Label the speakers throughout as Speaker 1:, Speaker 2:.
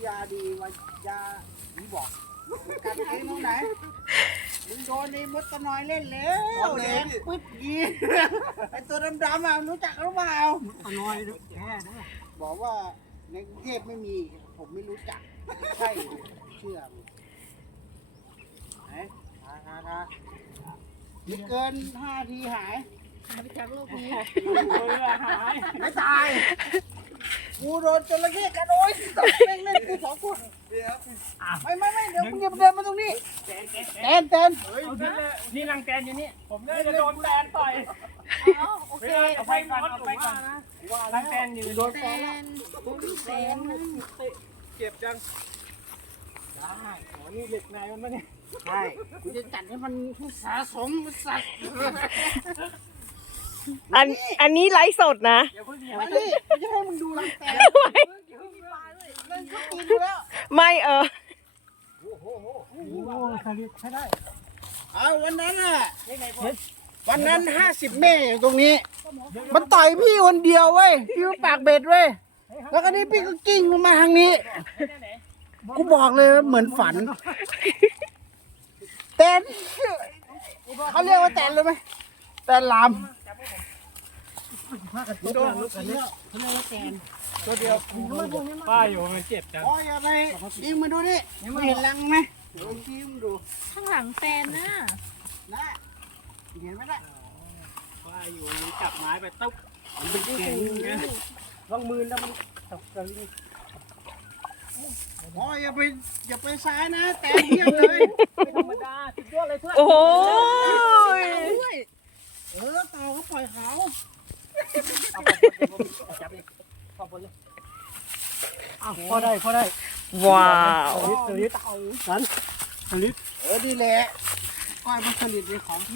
Speaker 1: ยาดีว่ายาผีบอกกันเองตรงไหนมึงโดนในมดตะนอยเล่นแล้วแดงปึ๊ดยีไอตัวดำๆอ่ะรู้จักหรือเปล่า
Speaker 2: อร่อยแค่นะ
Speaker 1: บอกว่าในกรุงเทพไม่มีผมไม่รู้จักใช่เชื่อมึงไหนทาไม่เกิน5 ทีหาย
Speaker 3: หายไปจากโลกนี้
Speaker 2: หาย
Speaker 1: ไม่ตายกูโดนจระเข้กันโอ้ยเล่นเล่นกู2 คนไม่เดี๋ยวมึงอย่าเดินมาตรงนี้แตน
Speaker 2: นี่นางแตนอยู่นี่ผมเลยจะโดนแตนต่อย
Speaker 3: โอเค
Speaker 2: เอาไปก่อนเอาไปก่อนนะนางแตนอยู่โดน
Speaker 3: แตนแตนนั่น
Speaker 2: เจ็บจังได้โอ้นี่เหล็กในมันเนี่ย
Speaker 1: ใช่กูจะจัดให้มันสะสมสัตว์
Speaker 4: อันนี้ไลฟ์สดนะ
Speaker 2: เดี๋ยวเพิ่งเดี๋ยว
Speaker 1: มาดิกูจะให้มึงดูรังแตนเล่นเขากินแล้ว
Speaker 4: ไม่
Speaker 2: โอ้คาริใช้ได้
Speaker 1: เอาวันนั้นน่ะวันนั้น50 เมตรอยู่ตรงนี้ มันต่อยพี่คนเดียวเว้ยพี่ปากเบ็ดเว้ยแล้วก็นี่พี่ก็กิ้งลงมาทางนี้ กูบอกเลยว่าเหมือนฝันแตนเขาเรียกว่าแตนเลยไหมแตนลามโดนลูกนี้เขาเรียกว่าแตนตัวเดียว
Speaker 2: ป้าอยู่มันเจ็บจัง
Speaker 1: โอ้ยอย่าไปยิงมาดูนี่ไม่เห็นรังไหมเดี๋ยวยิงดู
Speaker 3: ข้างหลังแตนนะ
Speaker 1: นะเห็นไหมล่ะ
Speaker 2: ป้าอยู่มันจับไม้ไปตุ๊บมันเป็นแข็งไงลองมือแล้วมันตกกระลิ่ง
Speaker 1: โอ้ยอย่าไปซ้ายนะแตนเทียบเลย
Speaker 2: ไม่ธรรมดาสุดยอดเลยเพื่อน
Speaker 4: โอ้ย
Speaker 1: ต่อเขาปล่อยเขา
Speaker 2: เอาไปจับเลยขอบคุณเลยพอได้
Speaker 4: ว้าว
Speaker 2: สลิดนั้นสลิด
Speaker 1: ดีแหละก้อยมันผลิตเป็นของแท้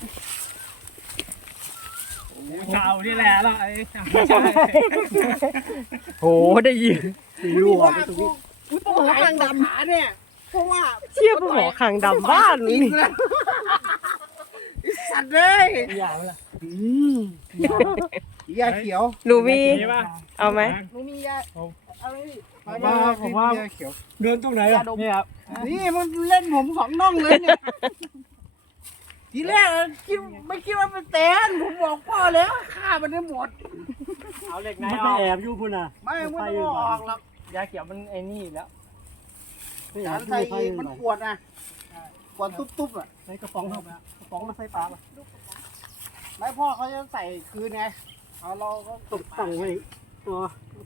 Speaker 2: เก่านี่แหละล่ะไอ้ไม่ใช่
Speaker 4: โหได้ยิน
Speaker 1: รู้ว่ากูต้องหาทางดำหาเนี่ยเพราะว่า
Speaker 4: เชี่ยผู้หมอขังดำบ้านนี่
Speaker 1: สัตว์เลย
Speaker 2: อย่างละ
Speaker 1: ยาเขียว
Speaker 4: หนูมี
Speaker 2: ป่ะ
Speaker 4: เอาไหม
Speaker 1: มึงมียาอะไร
Speaker 2: ผมว่า
Speaker 1: ยาเขียว
Speaker 2: เดินตรงไหนอ่ะนี่ครับ
Speaker 1: นี่มันเล่นผม2 น่องเลยเนี่ยทีแรกไม่คิดว่าเป็นแตนผมบอกพ่อแล้วฆ่ามันได้หมด
Speaker 2: เอาเหล็กไหนเอาแอบอยู่คุณอ่ะ
Speaker 1: ไม่ต้องออกหรอก
Speaker 2: ยาเขียวมันไอ้นี่แล้ว
Speaker 1: สารไทยอีกมันปวดนะปวดตุ๊บๆอ่ะ
Speaker 2: ใส่กระป๋องเข้าไปกระป๋องมาใส่ปลาป่ะ
Speaker 1: ไม่พ่อเขาจะใส่คืนไงเอาเราก็
Speaker 2: ตกตั้งไว้ตัว